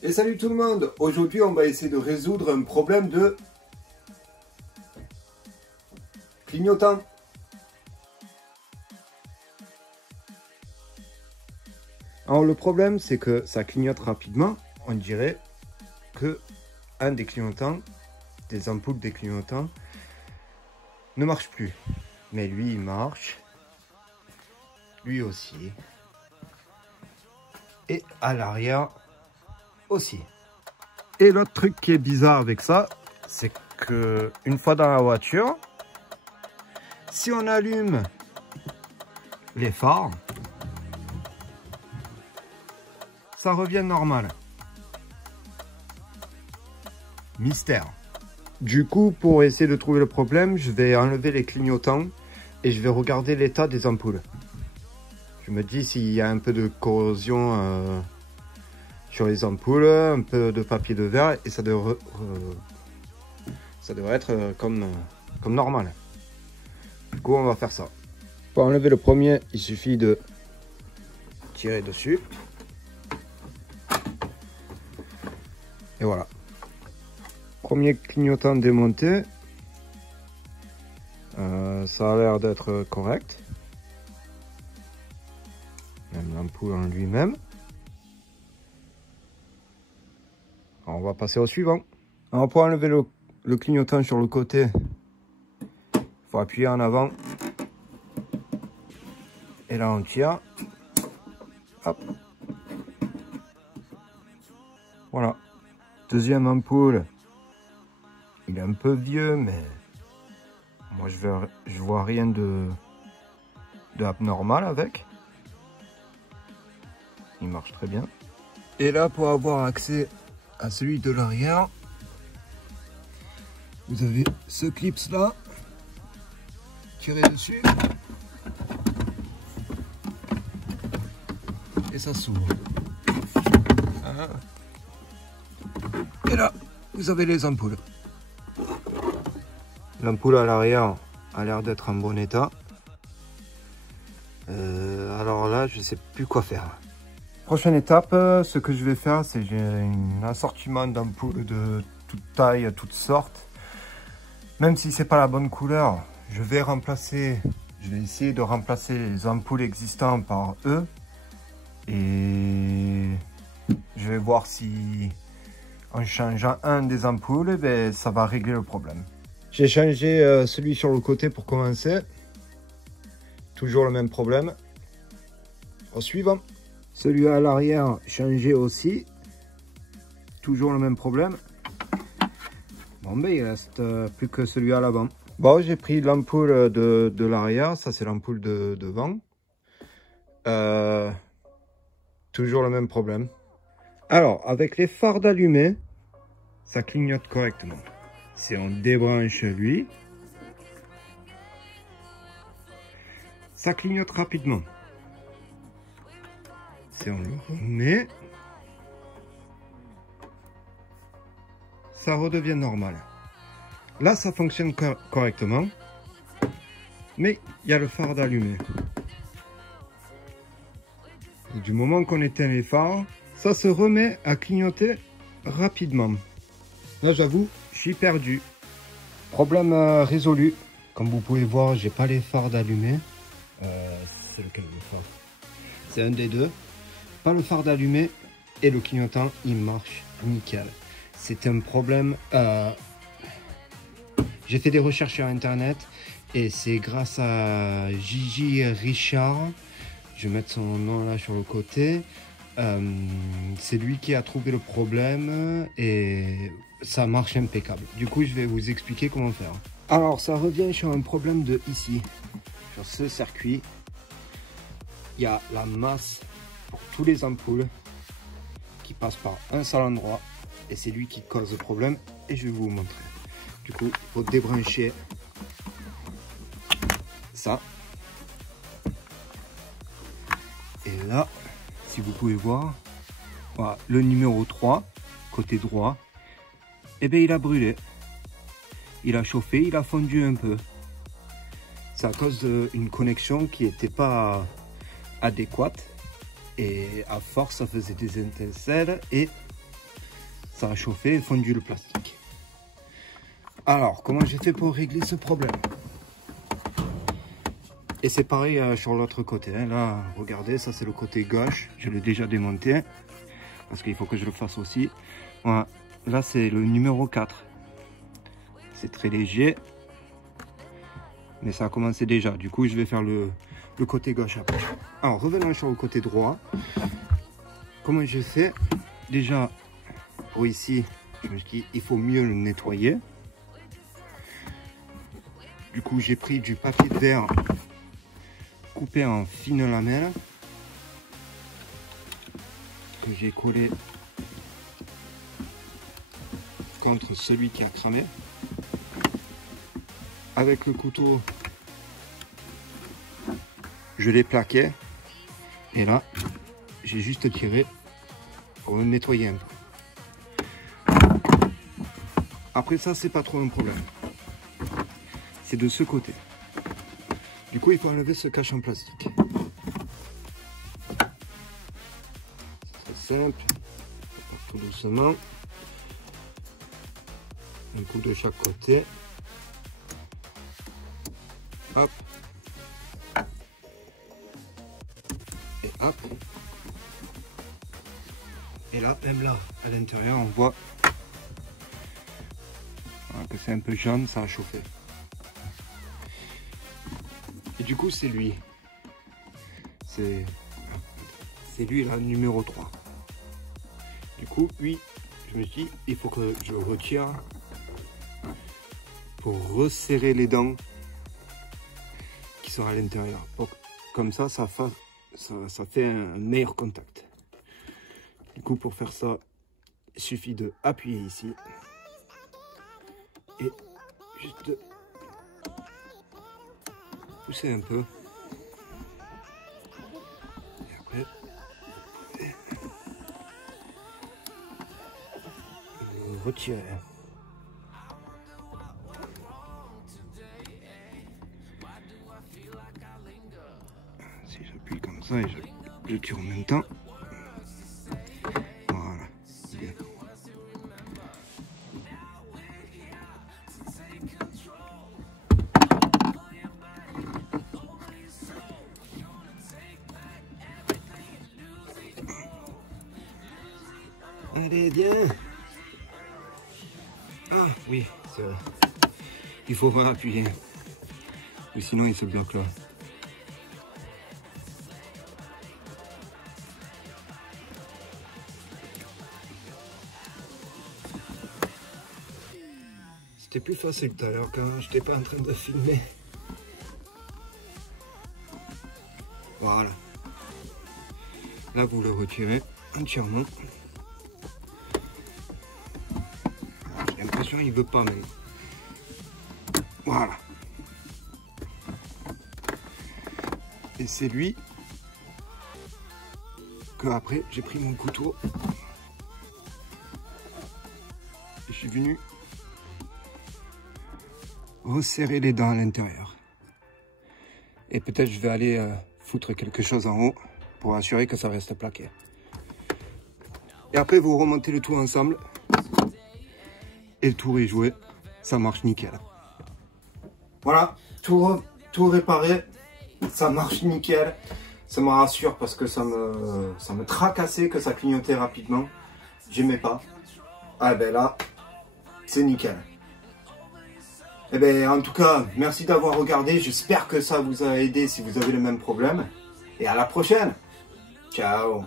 Et salut tout le monde, aujourd'hui on va essayer de résoudre un problème de clignotant. Alors le problème c'est que ça clignote rapidement, on dirait que un des clignotants, des ampoules des clignotants ne marche plus. Mais lui il marche, lui aussi, et à l'arrière aussi. Et l'autre truc qui est bizarre avec ça, c'est que une fois dans la voiture, si on allume les phares, ça revient normal. Mystère. Du coup, pour essayer de trouver le problème, je vais enlever les clignotants et je vais regarder l'état des ampoules. Je me dis s'il y a un peu de corrosion sur les ampoules, un peu de papier de verre, et ça devrait être comme normal. Du coup, on va faire ça. Pour enlever le premier, il suffit de tirer dessus. Et voilà. Premier clignotant démonté. Ça a l'air d'être correct. Même l'ampoule en lui-même. On va passer au suivant. Alors pour enlever le clignotant sur le côté, il faut appuyer en avant. Et là on tire. Hop. Voilà. Deuxième ampoule. Il est un peu vieux, mais moi je vois rien de abnormal avec. Il marche très bien. Et là, pour avoir accès à celui de l'arrière, vous avez ce clip là, tirez dessus et ça s'ouvre. Et là, vous avez les ampoules. L'ampoule à l'arrière a l'air d'être en bon état. Alors là, je sais plus quoi faire. Prochaine étape, ce que je vais faire, c'est j'ai un assortiment d'ampoules de toute taille, toutes sortes. Même si c'est pas la bonne couleur, je vais essayer de remplacer les ampoules existantes par eux. Et je vais voir si en changeant un des ampoules, ben, ça va régler le problème. J'ai changé celui sur le côté pour commencer. Toujours le même problème. Au suivant. Celui à l'arrière, changé aussi. Toujours le même problème. Bon, ben il reste plus que celui à l'avant. Bon, j'ai pris l'ampoule de l'arrière. Ça, c'est l'ampoule de devant. Toujours le même problème. Alors, avec les phares d'allumé, ça clignote correctement. Si on débranche lui, ça clignote rapidement. Si on le remet, ça redevient normal. Là, ça fonctionne correctement, mais il y a le phare d'allumé. Du moment qu'on éteint les phares, ça se remet à clignoter rapidement. Là, j'avoue, je suis perdu. Problème résolu. Comme vous pouvez voir, j'ai pas les phares d'allumé. C'est lequel le phare? C'est un des deux. Pas le phare d'allumé et le clignotant, il marche nickel. C'est un problème. J'ai fait des recherches sur internet et c'est grâce à Gigi Richard. Je vais mettre son nom là sur le côté. C'est lui qui a trouvé le problème et ça marche impeccable. Du coup, je vais vous expliquer comment faire. Alors, ça revient sur un problème de ici. Sur ce circuit, il y a la masse pour tous les ampoules qui passent par un seul endroit et c'est lui qui cause le problème et je vais vous montrer. Du coup, il faut débrancher ça. Et là, si vous pouvez voir, voilà, le numéro 3, côté droit, eh bien il a brûlé. Il a chauffé, il a fondu un peu. C'est à cause d'une connexion qui n'était pas adéquate. Et à force, ça faisait des étincelles et ça a chauffé et fondu le plastique. Alors, comment j'ai fait pour régler ce problème? Et c'est pareil sur l'autre côté. Hein. Là, regardez, ça c'est le côté gauche. Je l'ai déjà démonté. Parce qu'il faut que je le fasse aussi. Voilà. Là, c'est le numéro 4. C'est très léger. Mais ça a commencé déjà. Du coup, je vais faire le côté gauche après. Alors, revenons sur le côté droit. Comment j'ai fait? Déjà, pour ici, je me suis dit, il faut mieux le nettoyer. Du coup, j'ai pris du papier de verre coupé en fines lamelles que j'ai collé contre celui qui a cramé. Avec le couteau, je l'ai plaqué et là, j'ai juste tiré pour le nettoyer un peu. Après ça, c'est pas trop un problème. C'est de ce côté. Du coup, il faut enlever ce cache en plastique. C'est très simple. Tout doucement. Un coup de chaque côté. Hop. Et hop. Et là, même là, à l'intérieur, on voit que c'est un peu jaune, ça a chauffé. Et du coup, c'est lui. C'est lui là, numéro 3. Du coup, lui, je me suis dit, il faut que je le retire pour resserrer les dents qui sont à l'intérieur. Comme ça, ça fait un meilleur contact. Du coup, pour faire ça, il suffit de appuyer ici et juste pousser un peu. Et après, vous retirez. Si j'appuie comme ça et je tire en même temps. Voilà. Bien. Allez, bien. Ah oui, c'est vrai. Il faut pas appuyer. Ou sinon il se bloque là. C'était plus facile tout à l'heure quand je n'étais pas en train de filmer. Voilà. Là vous le retirez entièrement. J'ai l'impression qu'il ne veut pas même. Voilà. Et c'est lui que après j'ai pris mon couteau et je suis venu resserrer les dents à l'intérieur. Et peut-être je vais aller foutre quelque chose en haut pour assurer que ça reste plaqué. Et après vous remontez le tout ensemble et le tour est joué, ça marche nickel. Voilà, tout réparé, ça marche nickel. Ça me rassure parce que ça me tracassait que ça clignotait rapidement. J'aimais pas. Ah ben là, c'est nickel. Eh ben en tout cas, merci d'avoir regardé. J'espère que ça vous a aidé si vous avez le même problème. Et à la prochaine. Ciao.